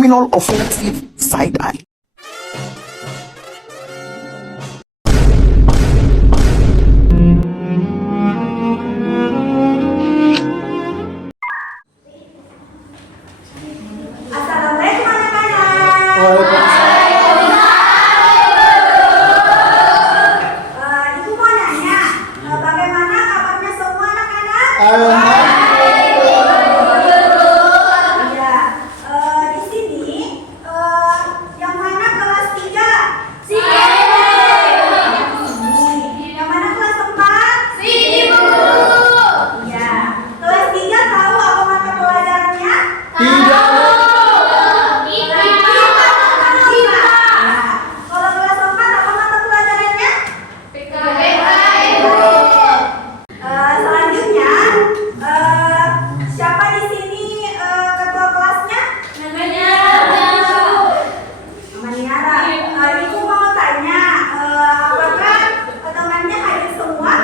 criminal offensive side eye. Assalamualaikum anak-anak. Ibu mau nanya, bagaimana kabarnya semua anak-anak? Ya, di sini yang mana kelas 3? Yang mana kelas 4? Ya, kelas 3 tahu apa mata pelajarannya? Kalau kelas 4 apa mata pelajarannya? Selanjutnya, siapa di sini ketua kelasnya? Maniara. Ibu mau tanya, apakah temannya hadir semua?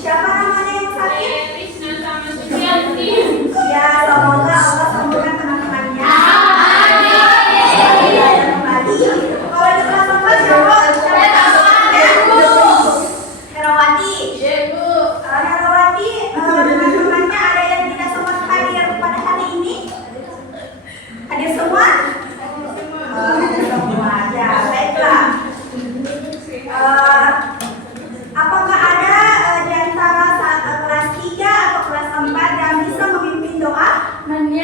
Siapa namanya yang sakit? Ya, semoga Allah sembuhkan teman-temannya. Dan kembali. Kalau di kelas 4 siapa? Herawati. Herawati, teman-temannya ada yang tidak sempat hadir pada hari ini? Hadir semua? Hadir semua. Ya, baiklah. Apakah ada di antara kelas 3 atau kelas 4 yang bisa memimpin doa? Oke.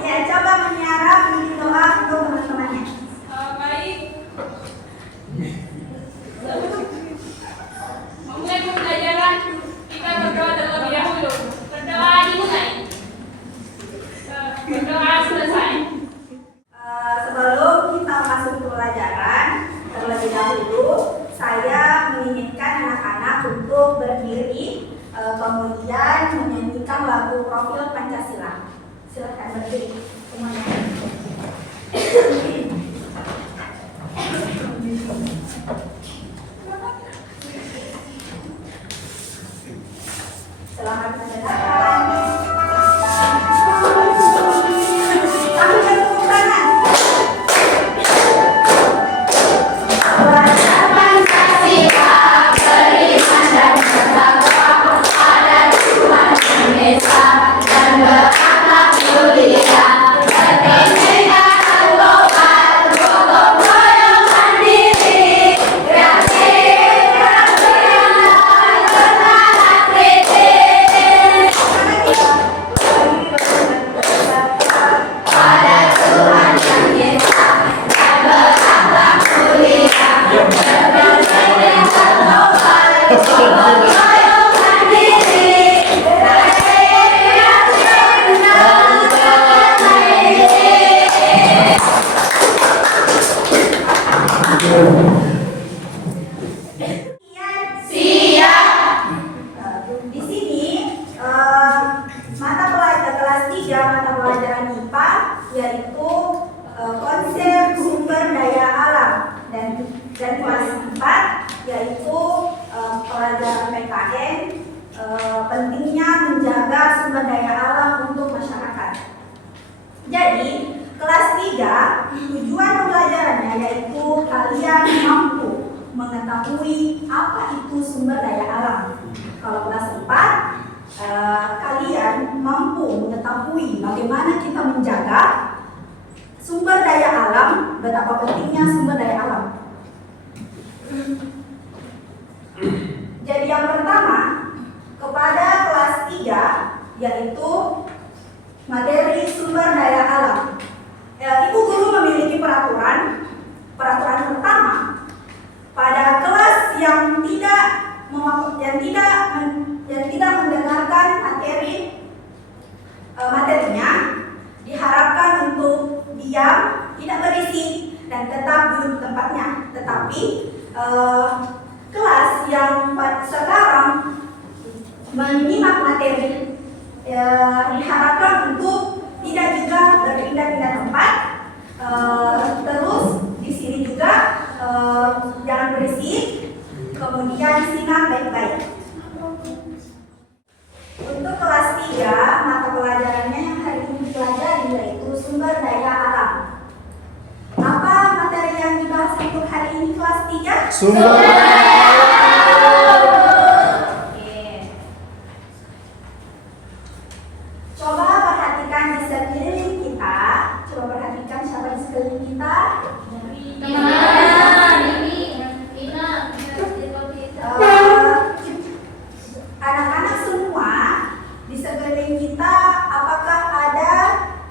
Ya, coba Maniara memimpin doa untuk teman-temannya. Baik. Memulai pembelajaran, kita berdoa terlebih dahulu. Berdoa dimulai. Berdoa selesai. Sebelum kita masuk ke pelajaran, terlebih dahulu saya menginginkan anak-anak untuk berdiri, kemudian menyanyikan lagu Profil Pancasila. Silakan berdiri semuanya. Selamat mendengarkan. Sambil bertepuk tangan. Di sini mata pelajaran kelas 3 mata pelajaran IPA yaitu konsep sumber daya alam dan kelas 4 yaitu pelajaran PKN pentingnya menjaga sumber daya alam untuk masyarakat. Jadi kelas 3 tujuan pembelajarannya yaitu kalian mampu mengetahui apa itu sumber daya alam. Kalau kelas 4, kalian mampu mengetahui bagaimana kita menjaga sumber daya alam, betapa pentingnya sumber daya alam. Jadi yang pertama, kepada kelas 3, yaitu materi sumber daya alam. Ibu guru memiliki peraturan pertama, pada kelas yang tidak mendengarkan materinya diharapkan untuk diam, tidak berisik dan tetap duduk tempatnya. Tetapi kelas yang sekarang menyimak materi diharapkan untuk tidak juga berpindah-pindah tempat. Terus di sini juga jangan berisik, kemudian simak baik-baik. Untuk kelas 3 ini kelas 3? Sumber Oke. Coba perhatikan di sekeliling kita. Coba perhatikan siapa di sekeliling kita. Anak-anak semua di sekeliling kita, apakah ada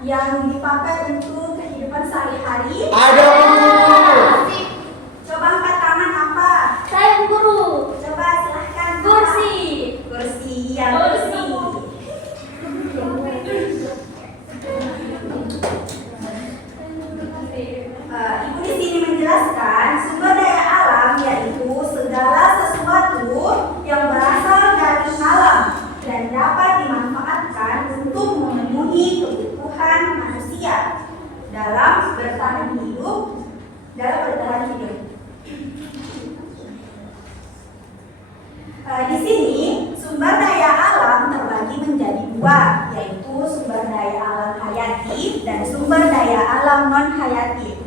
yang dipakai untuk kehidupan sehari-hari? ada Coba angkat tangan apa? Saya guru. Coba silahkan. Kursi. Kursi, ya Kursi. Ibu di sini menjelaskan sumber daya alam yaitu segala sesuatu yang berasal dari alam dan dapat dimanfaatkan untuk memenuhi kebutuhan manusia dalam bertahan hidup. Di sini sumber daya alam terbagi menjadi dua, yaitu sumber daya alam hayati dan sumber daya alam non hayati.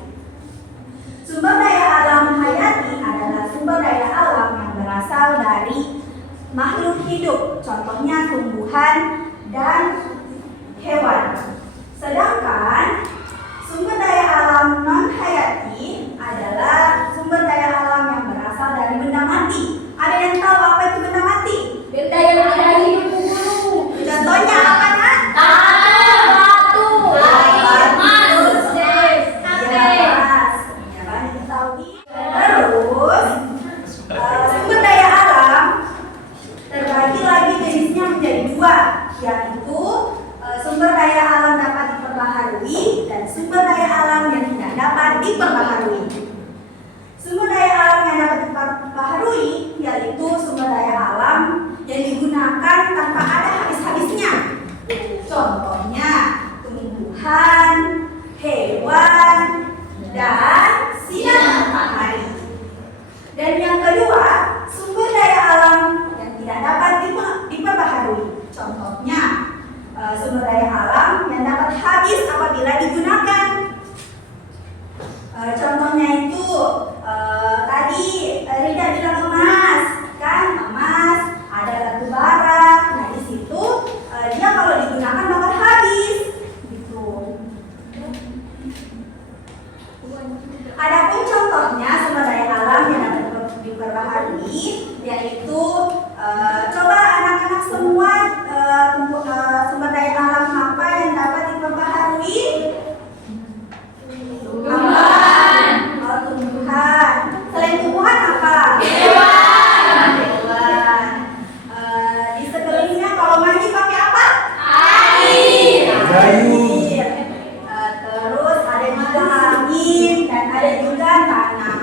Sumber daya alam hayati adalah sumber daya alam yang berasal dari makhluk hidup, contohnya tumbuhan dan hewan. Sedangkan sumber daya alam non hayati adalah sumber daya alam yang berasal dari benda mati. Ada yang tahu apa itu benda mati? Benda yang ada hidup dulu. Contohnya apa, Nak? Tanah, batu, air, emas, Ya, Mas. Ya, banyak diketahui. Terus, sumber daya alam terbagi lagi jenisnya menjadi dua, yaitu sumber daya alam dapat diperbaharui dan sumber daya alam yang tidak dapat diperbaharui. Sumber daya alam yang dapat diperbaharui yaitu sumber daya alam yang digunakan tanpa ada habis-habisnya. Contohnya tumbuhan, hewan, dan sinar matahari. Dan yang kedua, sumber daya alam yang tidak dapat diperbaharui. Contohnya sumber daya alam yang dapat habis apabila digunakan. Contohnya itu tadi Rida bilang emas, kan? Emas, ada batu bara. Nah di situ dia kalau digunakan bakal habis, gitu. Adapun contohnya sumber daya alam yang dapat diperbaharui, yaitu coba anak-anak semua sumber daya alam apa yang dapat diperbaharui? Tumbuhan. Oh, tumbuhan. Selain tumbuhan apa? Hewan. Di sekelilingnya kalau mandi pakai apa? air. Air. Terus ada juga angin dan ada juga tanah.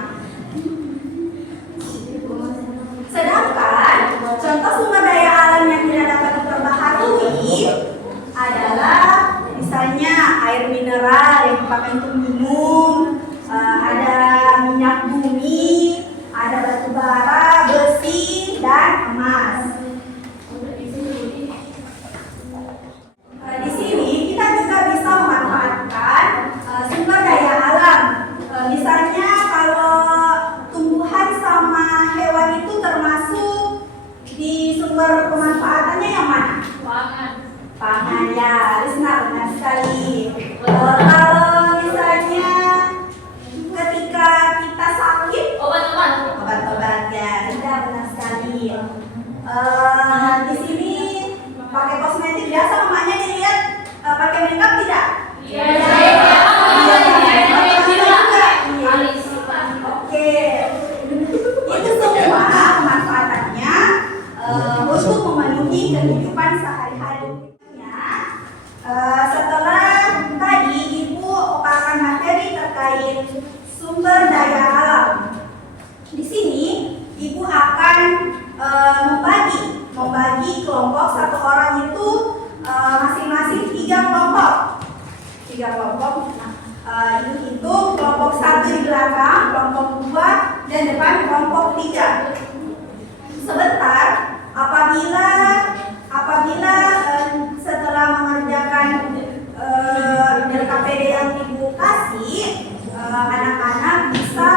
Sedangkan contoh sumber daya alam yang tidak dapat diperbaharui adalah misalnya air mineral yang dipakai untuk minum, ada minyak bumi, ada batu bara, besi, dan emas. Di sini kita juga bisa memanfaatkan sumber daya alam. Misalnya kalau tumbuhan sama hewan itu termasuk di sumber pemanfaatannya yang mana? Pangan, ya, Rizna, benar sekali. Kalau misalnya ketika kita sakit, obat-obat, ya, tidak, benar sekali. Di sini pakai kosmetik biasa, mamanya dilihat pakai makeup tidak? Iya. Oke, itu semua manfaatnya untuk memenuhi kehidupan sehari-hari. Setelah tadi Ibu paparkan materi terkait sumber daya alam, di sini Ibu akan membagi kelompok. Satu orang itu masing-masing 3 kelompok. Ibu hitung kelompok 1 di belakang, kelompok 2 dan depan kelompok 3. Sebentar, apabila setelah mengerjakan LKPD yang Ibu kasih, anak-anak bisa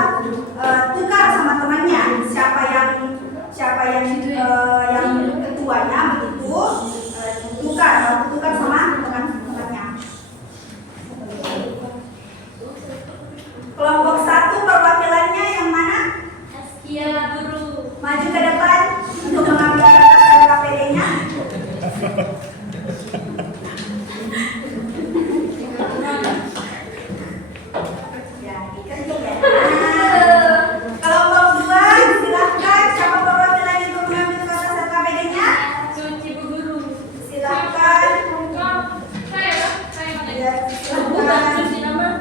yang ketuanya begitu tukar sama teman-temannya. Kelompok 1 perwakilannya yang mana? Iya, guru. Maju ke depan untuk mengambil kertas LKPD-nya. Ya, diketik ya. Kelompok 2, silahkan siapa perwakilannya untuk mengambil kertas LKPD-nya? Kunci Bu Guru. Silahkan. Saya. Ya, silahkan. Kunci nomor.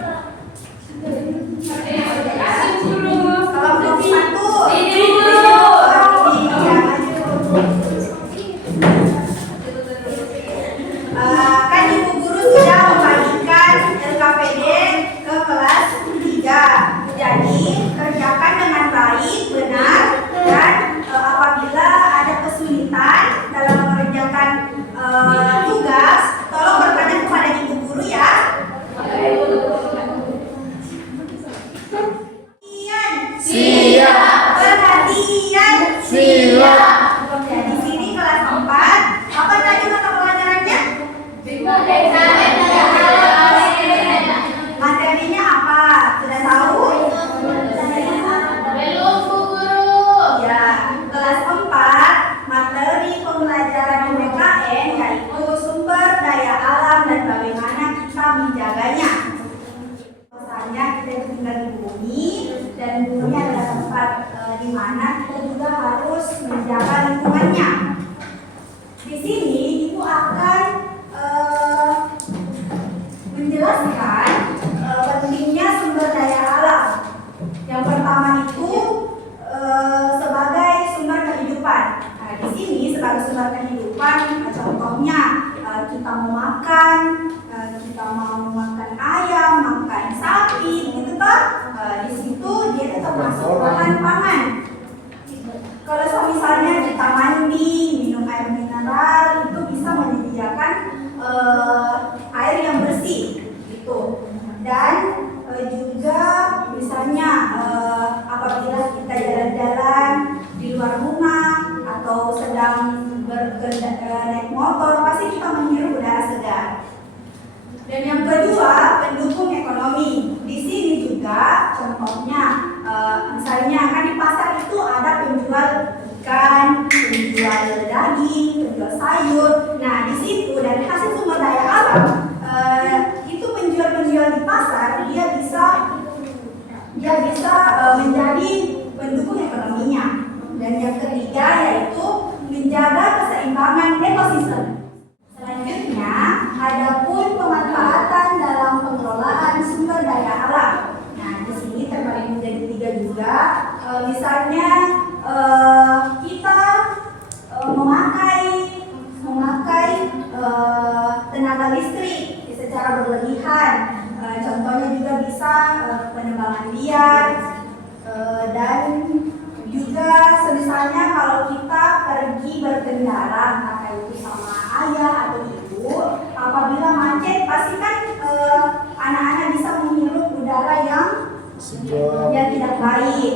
Kasih guru. Kelompok 1. Ini guru. Ya, maju. Kan Ibu Guru sudah membagikan LKPD ke kelas 3. Jadi kerjakan dengan baik, benar, dan apabila ada kesulitan dalam mengerjakan tugas, tolong bertanya kepada Ibu Guru ya. Siap. Perhatian. Siap. Ya, di sini kelas 4. Apa tadi mata pelajarannya? Materinya apa? Sudah tahu? Belum Bu Guru. Ya, kelas 4 materi pembelajaran UMKM yaitu sumber daya alam dan bagaimana kita menjaganya. Misalnya kita tinggal di bumi dan bumi adalah tempat di mana kita juga harus menjaga lingkungannya. Di sini Ibu akan menjelaskan pentingnya sumber daya alam. Yang pertama itu sebagai sumber kehidupan. Nah, di sini sebagai sumber kehidupan, contohnya kita mau makan, ayam, makan sapi, gitu toh. Di situ dia tetap masuk bahan pangan. Kalau misalnya kita mandi, minum air mineral, itu bisa menyediakan air yang bersih, gitu. Dan juga misalnya apabila kita jalan-jalan di luar rumah atau sedang naik motor, pasti kita menghirup udara segar. Dan yang kedua, pendukung ekonomi. Di sini juga contohnya, misalnya kan di pasar itu ada penjual ikan, penjual daging, penjual sayur. Nah, di situ dari hasil sumber daya alam, itu penjual-penjual di pasar dia bisa menjadi pendukung ekonominya. Dan yang ketiga yaitu menjaga keseimbangan ekosistem. Selanjutnya, adapun pemanfaatan dalam pengelolaan sumber daya alam. Nah, di sini terbagi menjadi 3 juga. Misalnya kita memakai tenaga listrik secara berlebihan. Contohnya juga bisa penebangan liar dan juga misalnya kalau kita pergi berkendara entah itu sama ayah atau ibu, apabila macet pasti kan anak-anak bisa menghirup udara yang tidak baik.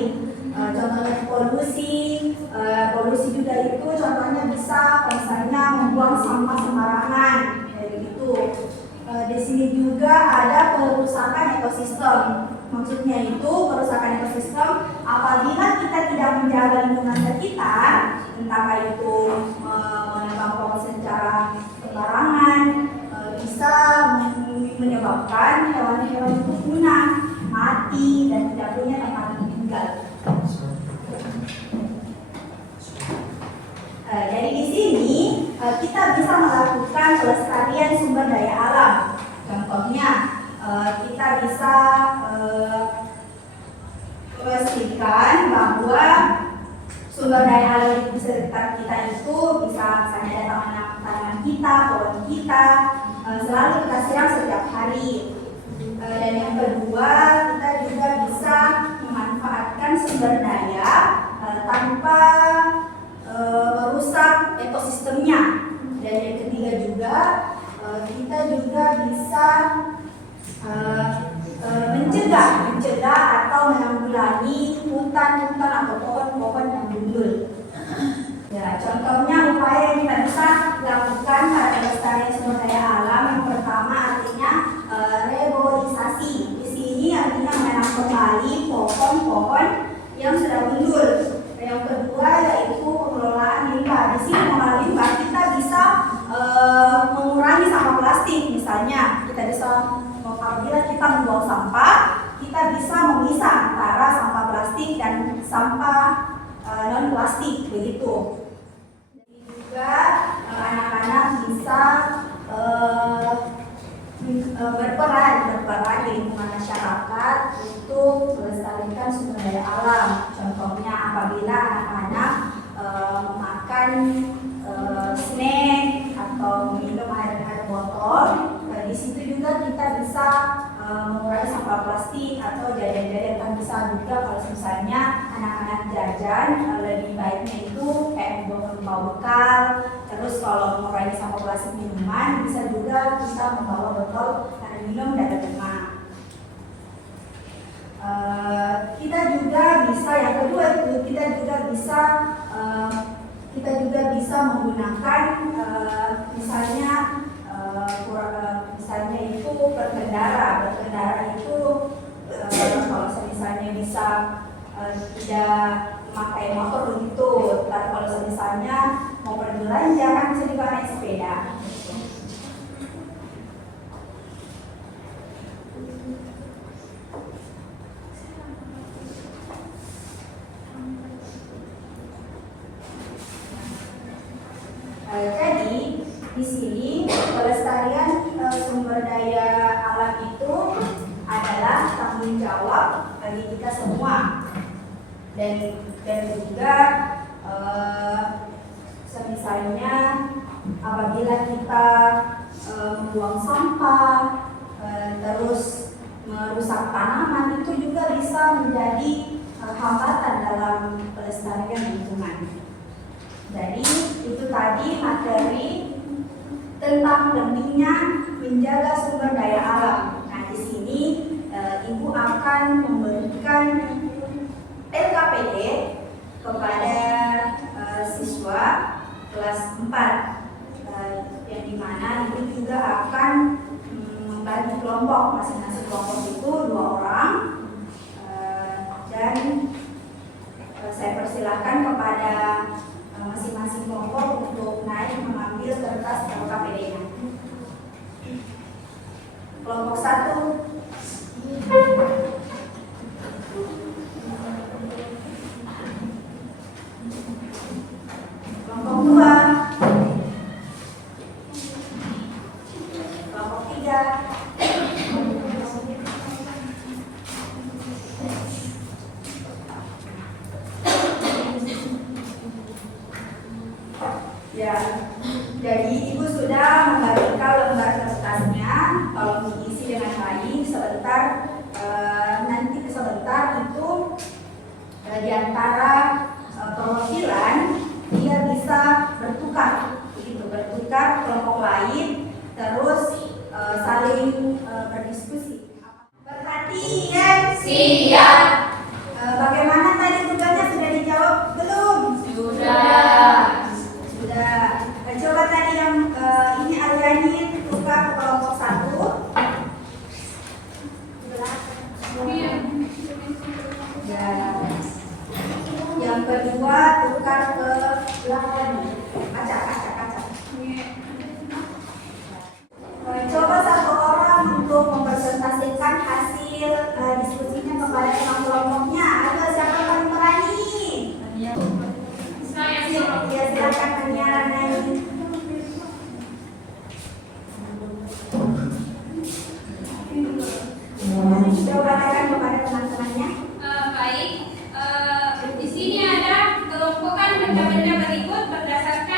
Contohnya polusi juga itu contohnya bisa misalnya membuang sampah sembarangan kayak gitu. Di sini juga ada perusakan ekosistem. Maksudnya itu perusakan ekosistem apabila kita tidak menjaga lingkungan sekitar, entah itu menebang pohon secara sembarangan, bisa menyebabkan hewan-hewan itu punah, mati dan tidak punya tempat tinggal. Jadi di sini kita bisa melakukan pelestarian sumber daya alam. Contohnya kita bisa memastikan bahwa sumber daya alam di sekitar kita itu bisa misalnya ada tanaman kita, pohon kita, selalu kita siram setiap hari. Dan yang kedua, kita juga bisa memanfaatkan sumber daya tanpa merusak ekosistemnya. Dan yang ketiga juga, kita juga bisa mencegah atau menanggulangi hutan-hutan atau pohon-pohon yang gundul. yang sudah mundur. Yang kedua yaitu pengelolaan limbah. Di sini mengelola limbah kita bisa mengurangi sampah plastik. Misalnya kita bisa, apabila kita membuang sampah, kita bisa memisah antara sampah plastik dan sampah non plastik begitu. Jadi juga anak-anak bisa berperan di lingkungan masyarakat untuk melestarikan sumber daya alam. Contohnya apabila anak-anak memakan snack atau minum air botol, di situ juga kita bisa mengurangi sampah plastik atau jajan-jajan. Kan bisa juga kalau misalnya anak-anak jajan, lebih baiknya itu kayak membawa bekal. Terus kalau mengurangi sampah plastik minuman, bisa juga kita membawa botol air minum dari rumah. Kita juga bisa, yang kedua itu kita juga bisa menggunakan misalnya itu berkendara itu kalau misalnya bisa tidak memakai motor begitu. Tapi kalau misalnya mau berbelanja kan bisa juga naik sepeda. Jadi di sini pelestarian sumber daya alam itu adalah tanggung jawab bagi kita semua, dan juga misalnya apabila kita membuang sampah terus merusak tanaman, itu juga bisa menjadi hambatan dalam pelestarian lingkungan. Jadi itu tadi materi tentang pentingnya menjaga sumber daya alam. Nah, di sini Ibu akan memberikan LKPD kepada siswa kelas 4, yang dimana Ibu juga akan membagi kelompok. Masing-masing kelompok itu 2 orang, dan saya persilahkan kepada masing-masing kelompok untuk naik mengambil kertas LKPD-nya. Kelompok 1. Kelompok 2. Kelompok 3. Ya, jadi Ibu sudah membagikan lembar kertasnya. Tolong diisi dengan baik. Nanti sebentar itu di antara perwakilan dia bisa bertukar, begitu, bertukar kelompok lain, terus saling berdiskusi. Perhatian, Siap. Bagaimana tadi tugasnya, sudah dijawab belum? Sudah. Coba tadi yang ini Aliani tukar ke kelompok 1. Ya. Yang kedua tukar ke 8. Kaca. Coba 1 orang untuk mempresentasikan hasil diskusinya kepada teman kelompoknya. Ayo, siapa yang paling berani? Saya Ya, silakan Tania Nani. Coba katakan kepada teman-temannya. Baik. Di sini ada kelompokan benda-benda berikut berdasarkan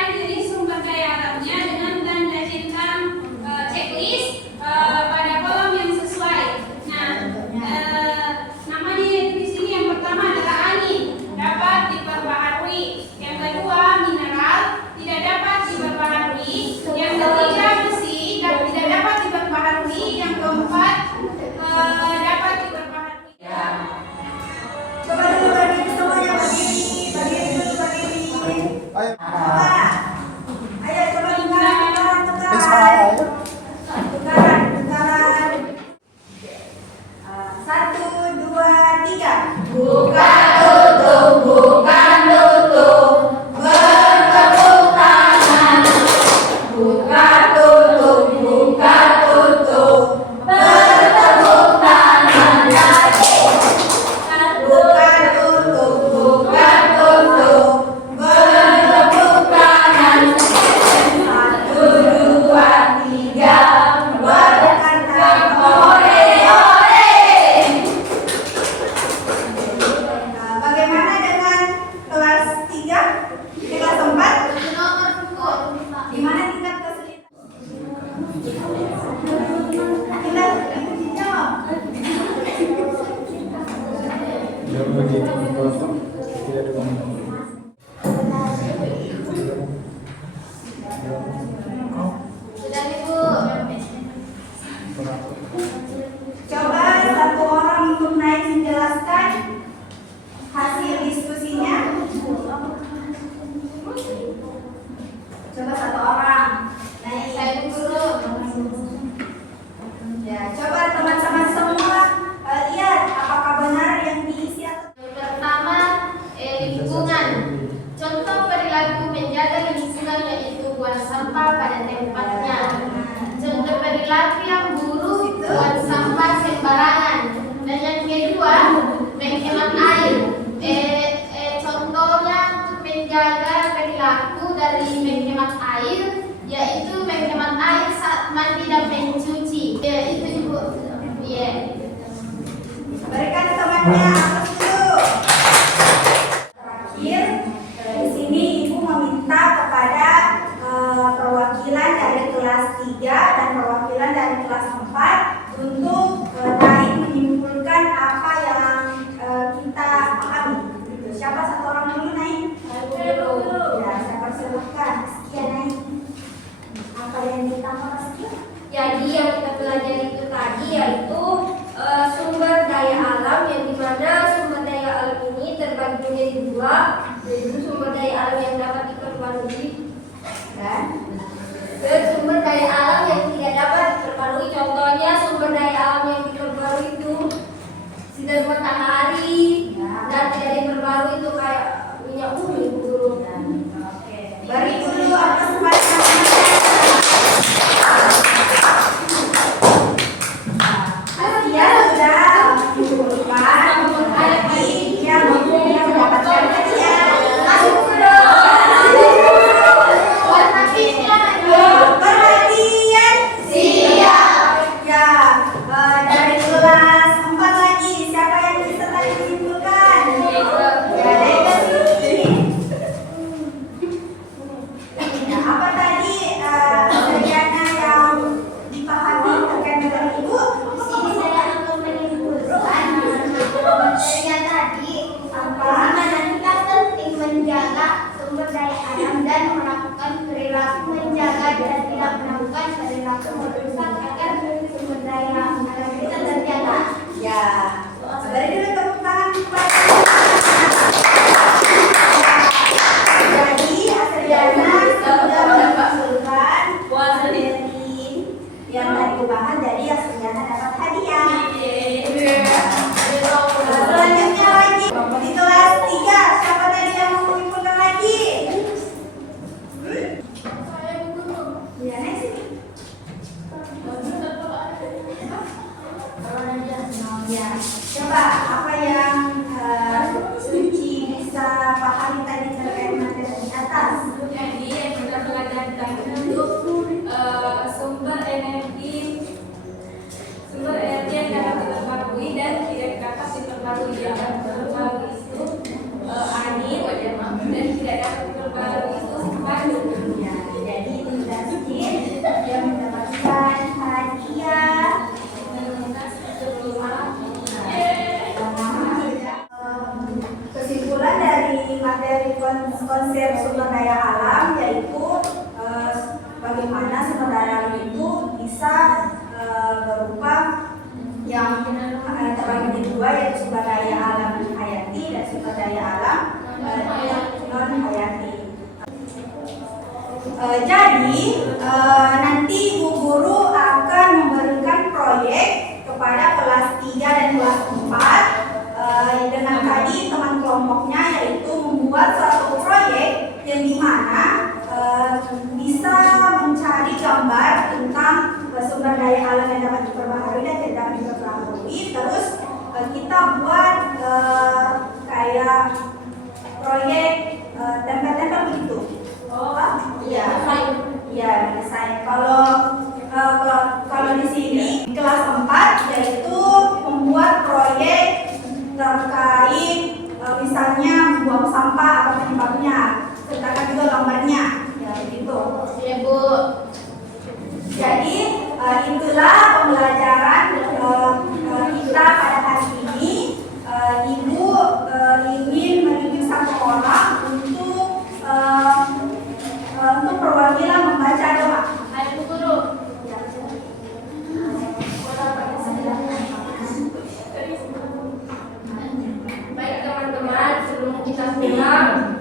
sampah pada tempatnya. Contoh perilaku yang buruk, buang sampah sembarangan. Dan yang kedua, menghemat air. Contohnya untuk menjaga perilaku dari menghemat air, yaitu menghemat air saat mandi dan mencuci. Itu Ibu. Berikan temannya atas dulu. Terakhir, di sini Ibu meminta kepada perwakilan dari kelas 3 dan perwakilan dari kelas 4 untuk naik menyimpulkan apa yang kita pahami. Siapa satu orang dulu naik? Ya, saya persilahkan. Sekian naik. Apa yang ditambah sekian? Jadi yang kita pelajari itu tadi yaitu sumber daya alam, yang dimana sumber daya alam ini terbagi menjadi dua, yaitu sumber daya alam yang dapat diperbarui dan sumber daya alam yang tidak dapat diperbarui. Contohnya sumber daya alam yang diperbarui itu sinar matahari, dan tidak diperbarui itu kayak minyak bumi dulu. Beri dulu atas kepada Asia sudah menyimpulkan tadi yang mendapatkan hadiah. Perhatian siap. Ya, dari kelas 4 lagi siapa yang bisa tadi menyimpulkan? Ya, dari kelas ini. Ya, apa tadi sarjana yang dipahami terkait dengan Ibu? Ini saya akan menyimpulkan yang tadi bagaimana kita penting menjaga sumber daya alam dan melakukan perilaku menjaga dan tidak melakukan perilaku merusak agar sumber daya alam kita terjaga. Ya, beri dulu tepuk tangan kepada. Jadi sarjana sudah menyimpulkan materi yang tadi dibahas, jadi sarjana dapat hadiah. Selanjutnya lagi di kelas 3 siapa tadi yang mau menyimpulkan lagi? Ya, naik sini. Ya, coba apa yang Suci bisa pahami tadi terkait materi di atas? Jadi yang kita pelajari tadi itu sumber energi yang dapat diperbarui dan tidak dapat diperbarui. Yang dapat diperbarui itu angin dan tidak dapat diperbarui itu batu. Ya, jadi itu sudah sedikit yang mendapatkan hadiah. Kesimpulan dari materi konsep sumber daya alam yaitu bagaimana sumber daya alam itu bisa berupa yang terbagi menjadi dua, yaitu sumber daya alam hayati dan sumber daya alam non hayati. Jadi nanti Bu Guru akan memberikan proyek kepada kelas 3 dan kelas 4 dengan tadi teman kelompoknya, yaitu membuat suatu proyek yang dimana bisa mencari gambar tentang sumber daya alam yang dapat diperbaharui dan tidak dapat diperbaharui. Terus kita buat kayak proyek tempel-tempel begitu. Iya, iya, desain. Kalau di sini kelas 4 yaitu membuat proyek terkait misalnya buang sampah atau penyebabnya, sertakan juga gambarnya, ya begitu. Ya Bu. Jadi itulah pembelajaran kita pada hari ini. Ibu ingin menunjuk satu orang untuk perwakilan membaca doa. Ayo Bu Guru. Baik teman-teman, sebelum kita pulang,